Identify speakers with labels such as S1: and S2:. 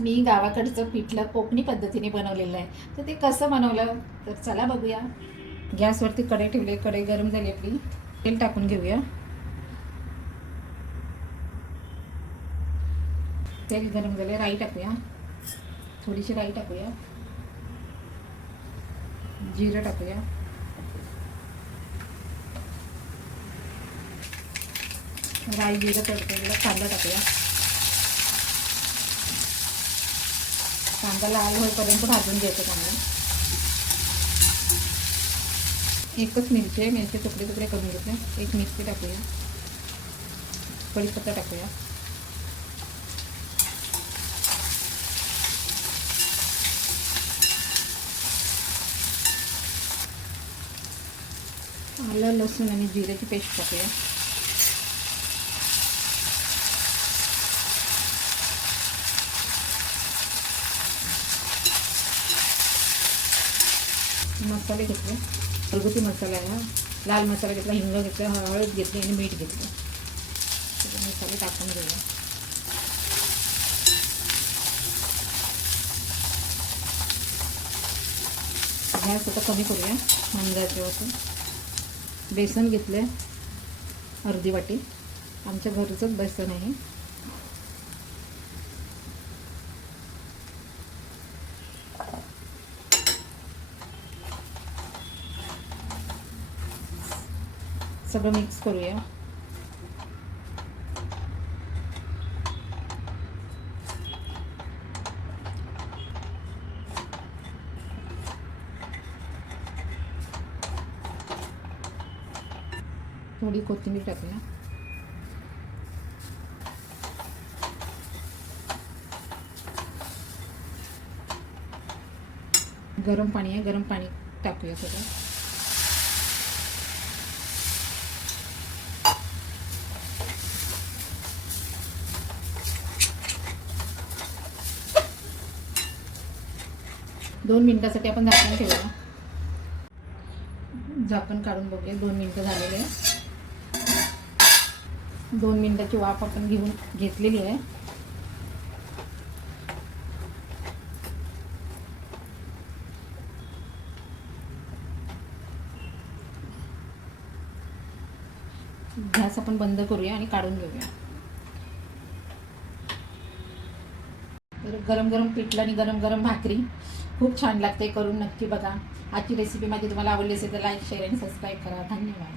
S1: मी गावाकडचं पिठलं कोकणी पद्धतीने बनवलेलं आहे. तर ते कसं बनवलं? तर चला बघूया. गॅसवरती कढई ठेवले कढई गरम झाली आपली. तेल टाकून घेऊया. तेल गरम झाले राई टाकूया. थोडीशी राई टाकूया. जिरं टाकूया. राई जिरं तडतडलं कांदा टाकूया. कांदा लाल होईपर्यंत भाजून घ्यायचं कांदा. एकच मिरची आहे मिरची तुकडे तुकडे करून घेतले. एक मिरची टाकूया. कढीपत्ता टाकूया. आलं लसूण आणि जिऱ्याची पेस्ट टाकूया. मसाले घेतले. घरगुती मसाला आहे हा. लाल मसाला घेतला हिंग घेतला हळद घेतली आणि मीठ घेतलं. मसाले टाकून घेऊया. गॅस आता कमी करूया मंदाच्या बेसन घेतलं अर्धी वाटी. आमच्या घरचंच बेसन आहे. सगळं मिक्स करूया थोडी कोथिंबीर टाकूया गरम पाणी आहे गरम पाणी टाकूया सगळं दोन मिनिटासाठी आपण झाकण ठेवूया. झाकण काढून बघूया. दोन मिनटं झालेले आहे. दोन मिनिटाची वाफ आपण घेऊन घेतलेली आहे. गॅस आपण बंद करूया आणि काढून घेऊया. तर गरम गरम पिठलं आणि गरम गरम भाकरी खूप छान लागते करून नक्की बघा. आजची रेसिपी माझी तुम्हाला आवडली असेल तर लाईक शेअर आणि सबस्क्राईब करा. धन्यवाद.